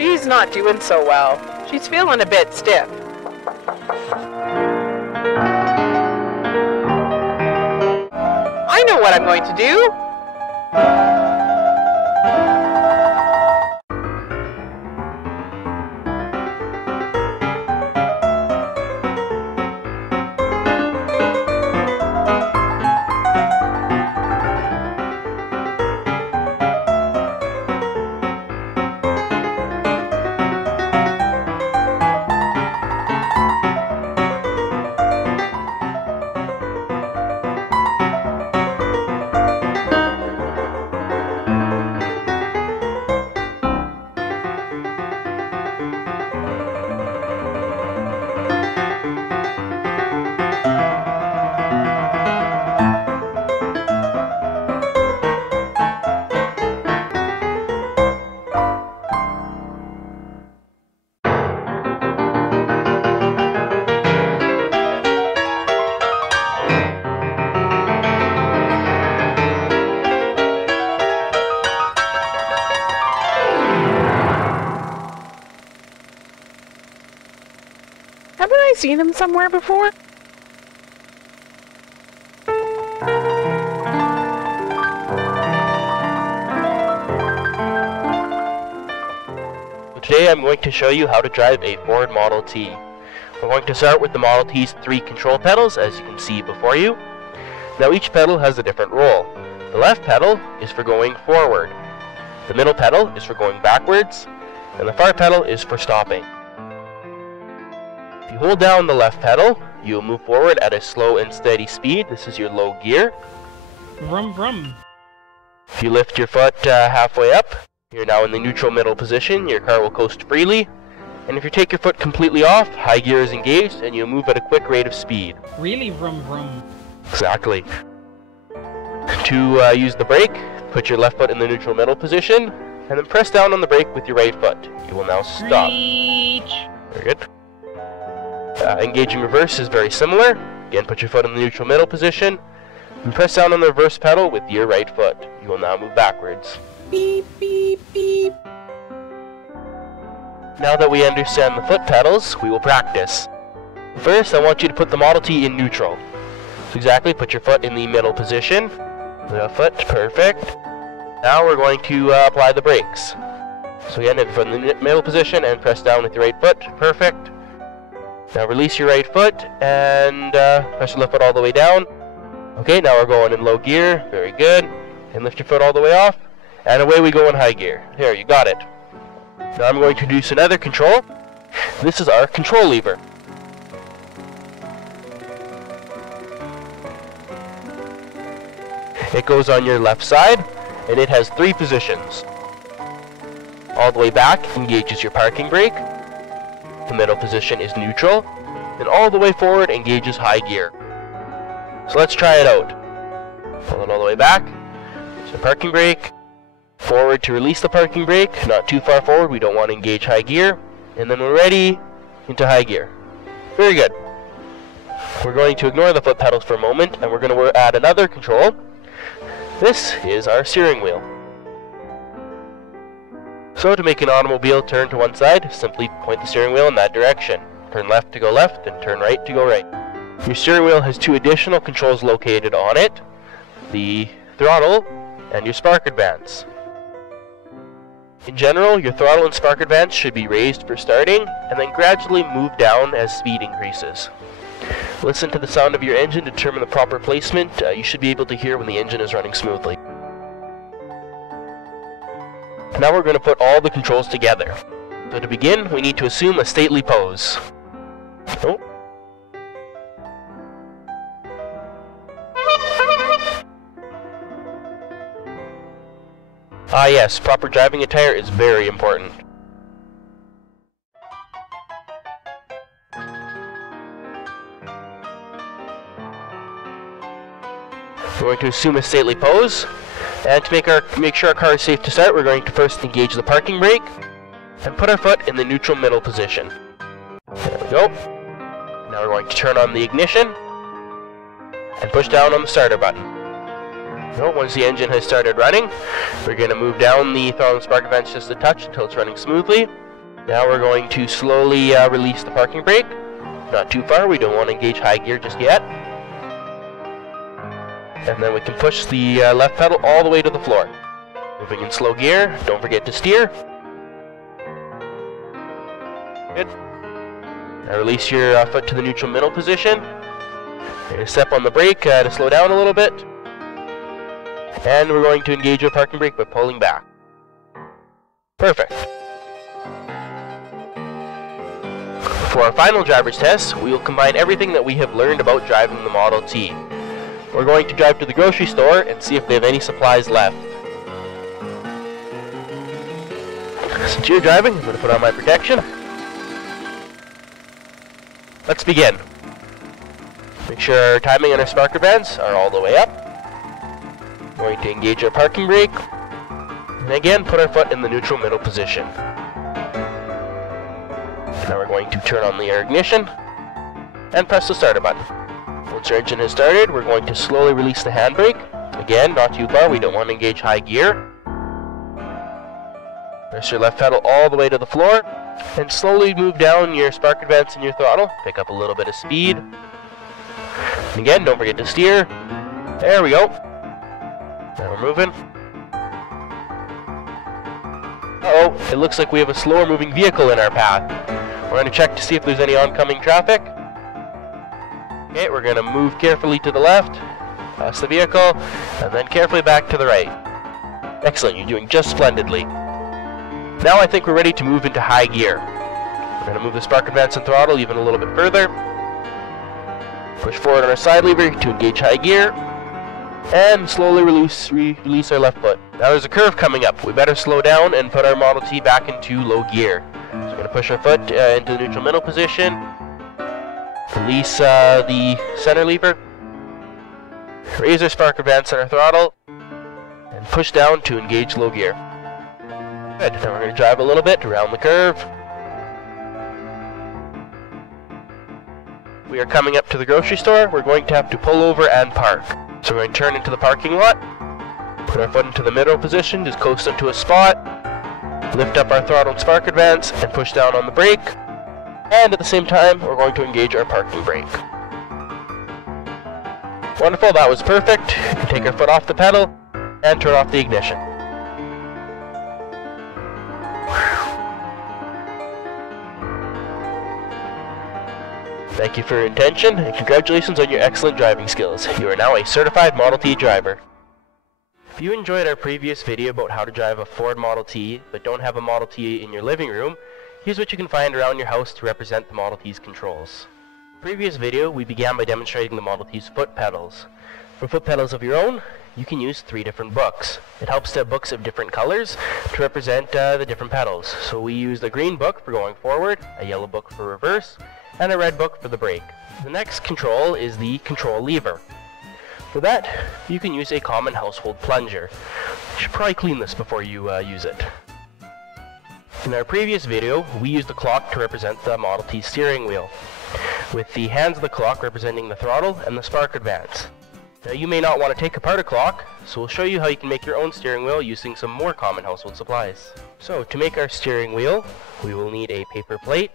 she's not doing so well. She's feeling a bit stiff. I know what I'm going to do. Haven't I seen him somewhere before? Today I'm going to show you how to drive a Ford Model T. We're going to start with the Model T's 3 control pedals, as you can see before you. Now each pedal has a different role. The left pedal is for going forward. The middle pedal is for going backwards, and the far pedal is for stopping. If you hold down the left pedal, you will move forward at a slow and steady speed. This is your low gear. Vroom vroom. If you lift your foot halfway up, you're now in the neutral middle position. Your car will coast freely. And if you take your foot completely off, high gear is engaged and you'll move at a quick rate of speed. Really vroom vroom. Exactly. To use the brake, put your left foot in the neutral middle position and then press down on the brake with your right foot. You will now stop. Reach. Very good. Engaging reverse is very similar. Again, put your foot in the neutral middle position and press down on the reverse pedal with your right foot. You will now move backwards. Beep, beep, beep. Now that we understand the foot pedals, we will practice. First, I want you to put the Model T in neutral. So exactly, put your foot in the middle position. The foot, perfect. Now we're going to apply the brakes. So again, hit your foot in the middle position and press down with your right foot, perfect. Now release your right foot and press your left foot all the way down. Okay, now we're going in low gear, very good. And lift your foot all the way off, and away we go in high gear. There, you got it. Now I'm going to introduce another control. This is our control lever. It goes on your left side, and it has 3 positions. All the way back engages your parking brake. The middle position is neutral, and all the way forward engages high gear. So let's try it out. Pull it all the way back. So parking brake. Forward to release the parking brake, not too far forward, we don't want to engage high gear. And then we're ready into high gear. Very good. We're going to ignore the foot pedals for a moment, and we're going to add another control. This is our steering wheel. So to make an automobile turn to one side, simply point the steering wheel in that direction. Turn left to go left, and turn right to go right. Your steering wheel has 2 additional controls located on it. The throttle and your spark advance. In general, your throttle and spark advance should be raised for starting, and then gradually move down as speed increases. Listen to the sound of your engine to determine the proper placement. You should be able to hear when the engine is running smoothly. Now we're going to put all the controls together. So to begin, we need to assume a stately pose. Oh. Ah yes, proper driving attire is very important. We're going to assume a stately pose, and to make sure our car is safe to start, we're going to first engage the parking brake and put our foot in the neutral middle position. There we go. Now we're going to turn on the ignition and push down on the starter button. So once the engine has started running, we're going to move down the throttle and spark advance just a touch until it's running smoothly. Now we're going to slowly release the parking brake. Not too far, we don't want to engage high gear just yet. And then we can push the left pedal all the way to the floor. Moving in slow gear, don't forget to steer. Good. Now release your foot to the neutral middle position. Step on the brake to slow down a little bit. And we're going to engage our parking brake by pulling back. Perfect. For our final driver's test, we will combine everything that we have learned about driving the Model T. We're going to drive to the grocery store and see if they have any supplies left. Since you're driving, I'm going to put on my protection. Let's begin. Make sure our timing and our sparker bands are all the way up. We're going to engage our parking brake. And again, put our foot in the neutral middle position. Now we're going to turn on the air ignition and press the starter button. Once our engine has started, we're going to slowly release the handbrake. Again, not too far, we don't want to engage high gear. Press your left pedal all the way to the floor and slowly move down your spark advance and your throttle. Pick up a little bit of speed. And again, don't forget to steer. There we go. Now we're moving. Uh-oh, it looks like we have a slower moving vehicle in our path. We're going to check to see if there's any oncoming traffic. Okay, we're going to move carefully to the left, past the vehicle, and then carefully back to the right. Excellent, you're doing just splendidly. Now I think we're ready to move into high gear. We're going to move the spark advance and throttle even a little bit further. Push forward on our side lever to engage high gear. And slowly release our left foot. Now there's a curve coming up. We better slow down and put our Model T back into low gear. So we're going to push our foot into the neutral middle position. Release the center lever. Raise our spark advance on our throttle. And push down to engage low gear. Good. Now we're going to drive a little bit around the curve. We are coming up to the grocery store. We're going to have to pull over and park. So we're going to turn into the parking lot, put our foot into the middle position, just coast into a spot, lift up our throttle and spark advance, and push down on the brake. And at the same time, we're going to engage our parking brake. Wonderful, that was perfect. You can take our foot off the pedal and turn off the ignition. Thank you for your attention, and congratulations on your excellent driving skills. You are now a certified Model T driver. If you enjoyed our previous video about how to drive a Ford Model T, but don't have a Model T in your living room, here's what you can find around your house to represent the Model T's controls. In the previous video, we began by demonstrating the Model T's foot pedals. For foot pedals of your own, you can use 3 different books. It helps to have books of different colors to represent the different pedals. So we used a green book for going forward, a yellow book for reverse, and a red book for the brake. The next control is the control lever. For that, you can use a common household plunger. You should probably clean this before you use it. In our previous video, we used the clock to represent the Model T steering wheel, with the hands of the clock representing the throttle and the spark advance. Now you may not want to take apart a clock, so we'll show you how you can make your own steering wheel using some more common household supplies. So to make our steering wheel, we will need a paper plate,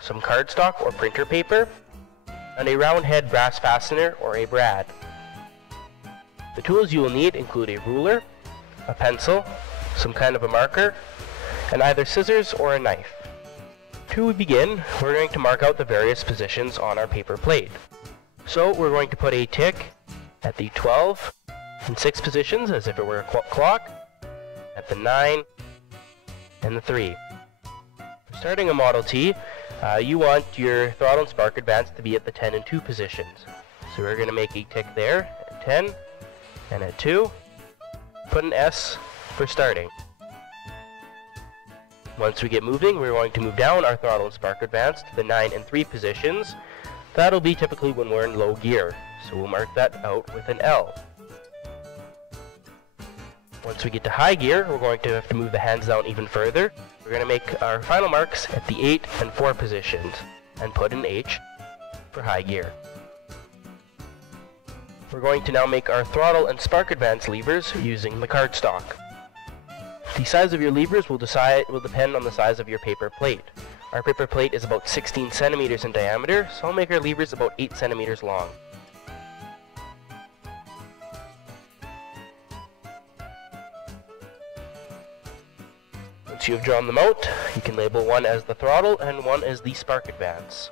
some cardstock or printer paper, and a round head brass fastener or a brad. The tools you will need include a ruler, a pencil, some kind of a marker, and either scissors or a knife. To begin, we're going to mark out the various positions on our paper plate. So we're going to put a tick at the 12 and 6 positions as if it were a clock, at the 9 and the 3. Starting a Model T, you want your throttle and spark advance to be at the 10 and 2 positions. So we're going to make a tick there at 10 and at 2. Put an S for starting. Once we get moving, we're going to move down our throttle and spark advance to the 9 and 3 positions. That'll be typically when we're in low gear, so we'll mark that out with an L. Once we get to high gear, we're going to have to move the hands down even further. We're going to make our final marks at the 8 and 4 positions, and put an H for high gear. We're going to now make our throttle and spark advance levers using the cardstock. The size of your levers will depend on the size of your paper plate. Our paper plate is about 16 centimeters in diameter, so I'll make our levers about 8 centimeters long. Once you have drawn them out, you can label one as the throttle and one as the spark advance.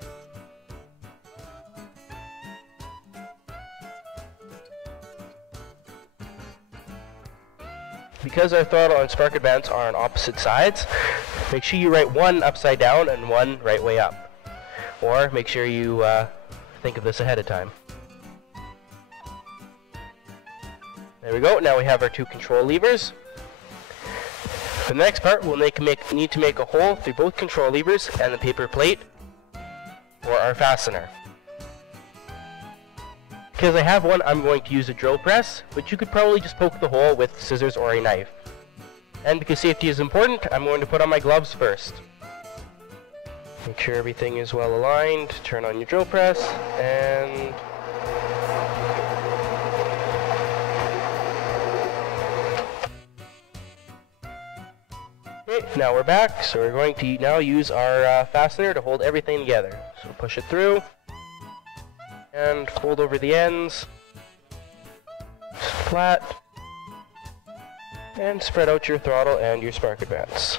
Because our throttle and spark advance are on opposite sides, make sure you write one upside down and one right way up. Or make sure you think of this ahead of time. There we go, now we have our two control levers. For the next part, we'll need to make a hole through both control levers and the paper plate, or our fastener. Because I have one, I'm going to use a drill press, but you could probably just poke the hole with scissors or a knife. And because safety is important, I'm going to put on my gloves first. Make sure everything is well aligned, turn on your drill press, and... Okay, now we're back, so we're going to now use our fastener to hold everything together. So push it through. And fold over the ends, flat, and spread out your throttle and your spark advance.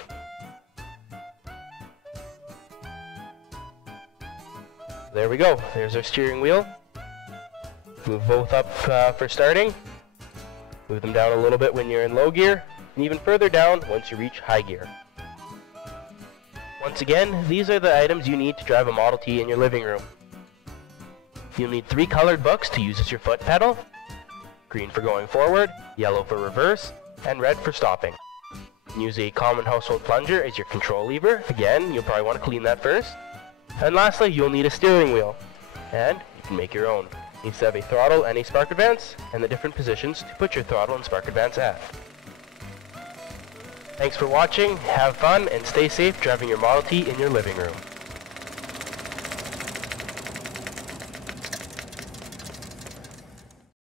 There we go, there's our steering wheel. Move both up for starting. Move them down a little bit when you're in low gear, and even further down once you reach high gear. Once again, these are the items you need to drive a Model T in your living room. You'll need 3 colored books to use as your foot pedal, green for going forward, yellow for reverse, and red for stopping. Use a common household plunger as your control lever. Again, you'll probably want to clean that first. And lastly, you'll need a steering wheel. And you can make your own. You need to have a throttle and a spark advance, and the different positions to put your throttle and spark advance at. Thanks for watching, have fun, and stay safe driving your Model T in your living room.